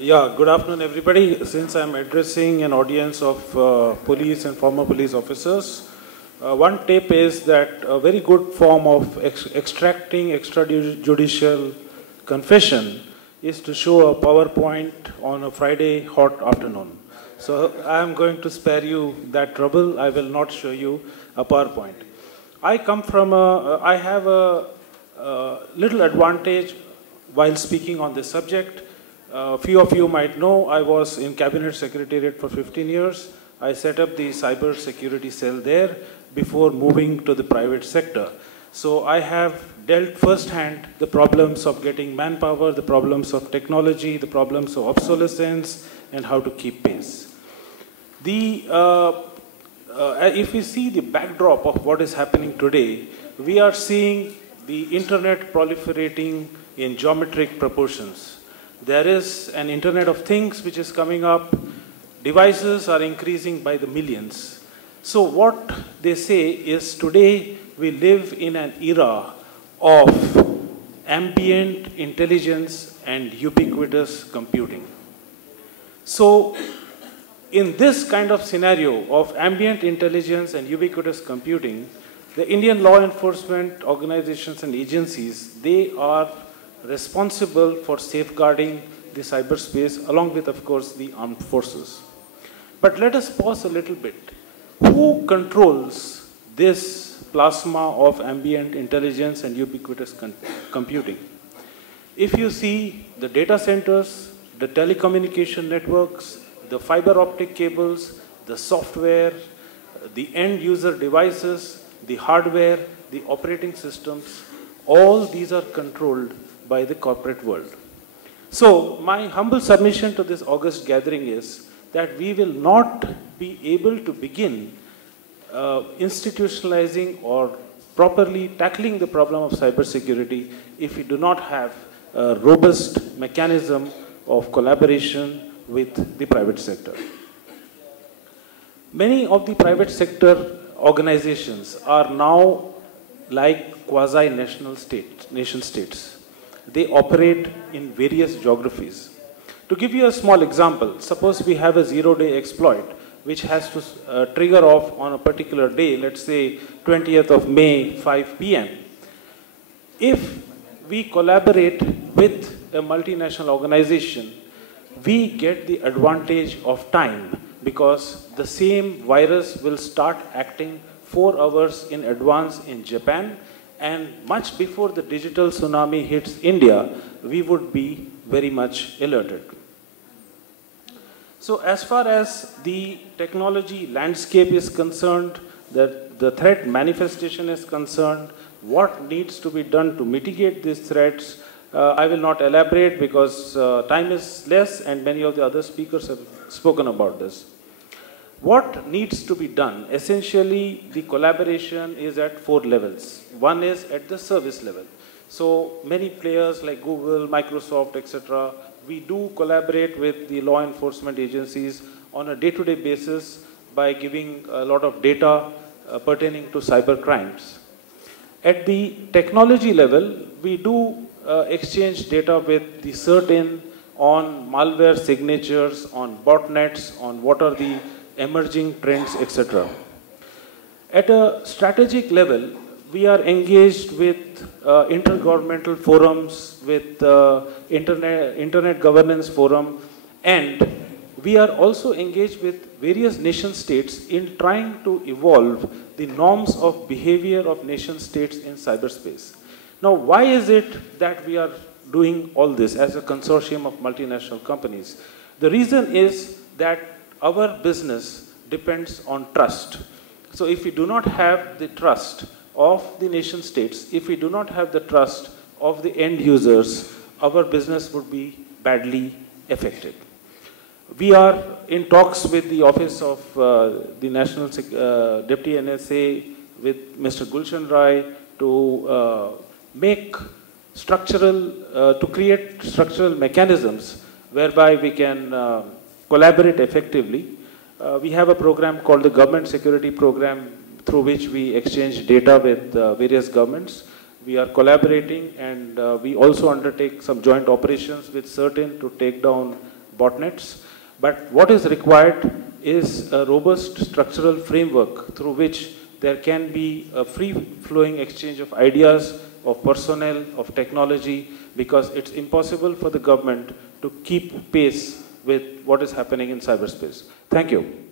Yeah, good afternoon, everybody. Since I'm addressing an audience of police and former police officers, one tip is that a very good form of extracting extrajudicial confession is to show a PowerPoint on a Friday hot afternoon. So I'm going to spare you that trouble. I will not show you a PowerPoint. I come from I have a little advantage while speaking on this subject. Few of you might know I was in Cabinet Secretariat for 15 years. I set up the cyber security cell there before moving to the private sector. So I have dealt firsthand the problems of getting manpower, the problems of technology, the problems of obsolescence, and how to keep pace. If we see the backdrop of what is happening today, we are seeing the internet proliferating in geometric proportions. There is an Internet of Things which is coming up. Devices are increasing by the millions. So what they say is today we live in an era of ambient intelligence and ubiquitous computing. So in this kind of scenario of ambient intelligence and ubiquitous computing, the Indian law enforcement organizations and agencies, they are responsible for safeguarding the cyberspace along with, of course, the armed forces. But let us pause a little bit. Who controls this plasma of ambient intelligence and ubiquitous computing? If you see the data centers, the telecommunication networks, the fiber optic cables, the software, the end user devices, the hardware, the operating systems, all these are controlled by the corporate world. So my humble submission to this August gathering is that we will not be able to begin institutionalizing or properly tackling the problem of cybersecurity if we do not have a robust mechanism of collaboration with the private sector. Many of the private sector organizations are now like quasi-nation states. They operate in various geographies. To give you a small example, suppose we have a zero-day exploit which has to trigger off on a particular day, let's say 20th of May, 5 p.m. If we collaborate with a multinational organization, we get the advantage of time because the same virus will start acting 4 hours in advance in Japan, and much before the digital tsunami hits India, we would be very much alerted. So as far as the technology landscape is concerned, the threat manifestation is concerned, what needs to be done to mitigate these threats, I will not elaborate because time is less and many of the other speakers have spoken about this. What needs to be done? Essentially, the collaboration is at 4 levels. One is at the service level. So many players like Google, Microsoft, etc., we do collaborate with the law enforcement agencies on a day-to-day basis by giving a lot of data pertaining to cyber crimes. At the technology level, we do exchange data with the CERT-In on malware signatures, on botnets, on what are the emerging trends, etc. At a strategic level, we are engaged with intergovernmental forums, with Internet Governance Forum, and we are also engaged with various nation states in trying to evolve the norms of behavior of nation states in cyberspace. Now, why is it that we are doing all this as a consortium of multinational companies? The reason is that our business depends on trust. So if we do not have the trust of the nation states, if we do not have the trust of the end users, our business would be badly affected. We are in talks with the Office of the National Deputy NSA, with Mr. Gulshan Rai, to make to create structural mechanisms whereby we can collaborate effectively. We have a program called the Government Security Program through which we exchange data with various governments. We are collaborating, and we also undertake some joint operations with CERT-In to take down botnets. But what is required is a robust structural framework through which there can be a free-flowing exchange of ideas, of personnel, of technology, because it's impossible for the government to keep pace with what is happening in cyberspace. Thank you.